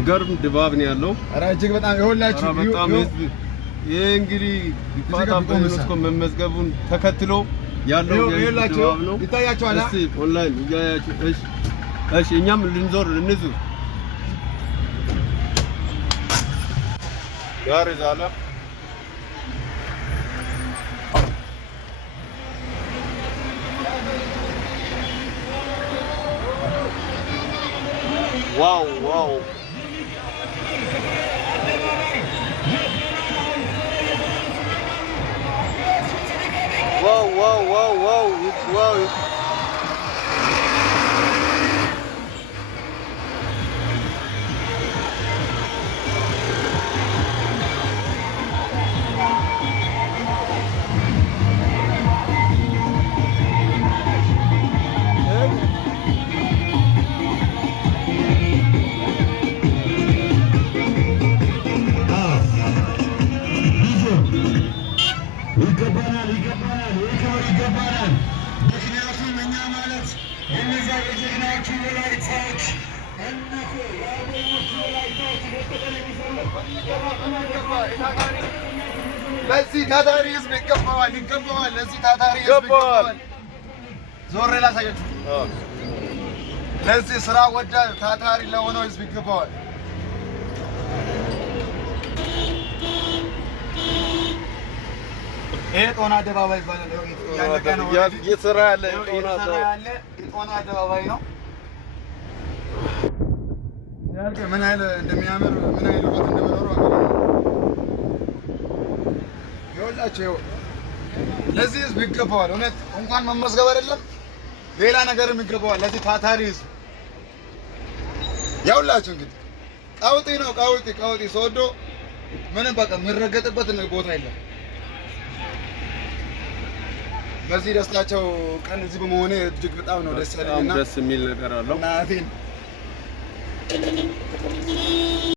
የሚገርም ድባብ ነው ያለው። ኧረ እጅግ በጣም ይኸውላችሁ በጣም ይሄ እንግዲህ ይፋታ በዩኔስኮ መመዝገቡን ተከትሎ ያለው ድባብ ነው። ይታያችኋል። እስቲ ኦንላይን ይያያችሁ። እሺ እኛም እንዙር ጋር ይዛላ ዋው ዋው ዋው ዋው ዋው ዋው ዋው ይገባናል። ምክንያቱም እኛ ማለት እነዛ የጀግናዎቹ ወላይታዎች እነሆ የአገሮቹ ወላይታዎች መጠቀም ለዚህ ታታሪ ህዝብ ይገባዋል። ለዚህ ታታሪ ህዝብ ይገባዋል። ዞር ላሳያችሁ። ለዚህ ስራ ወዳድ ታታሪ ለሆነው ህዝብ ይገባዋል። ይሄ ጦና አደባባይ ይባላል። እየተሰራ ያለ ጦና አደባባይ ነው። ምን ያህል እንደሚያምር ምን ያህል ውበት እንደሚኖረው ይኸውላችሁ። ለዚህ ህዝብ ይገባዋል። እውነት እንኳን መመዝገብ አይደለም ሌላ ነገርም ይገባዋል። ለዚህ ታታሪ ህዝብ ያውላችሁ። እንግዲህ ቀውጢ ነው ቀውጢ ሶዶ ምንም በቃ የምንረገጥበት ቦታ የለም። በዚህ ደስታቸው ቀን እዚህ በመሆኔ እጅግ በጣም ነው ደስ ያለኝና ደስ የሚል ነገር አለው። እናቴን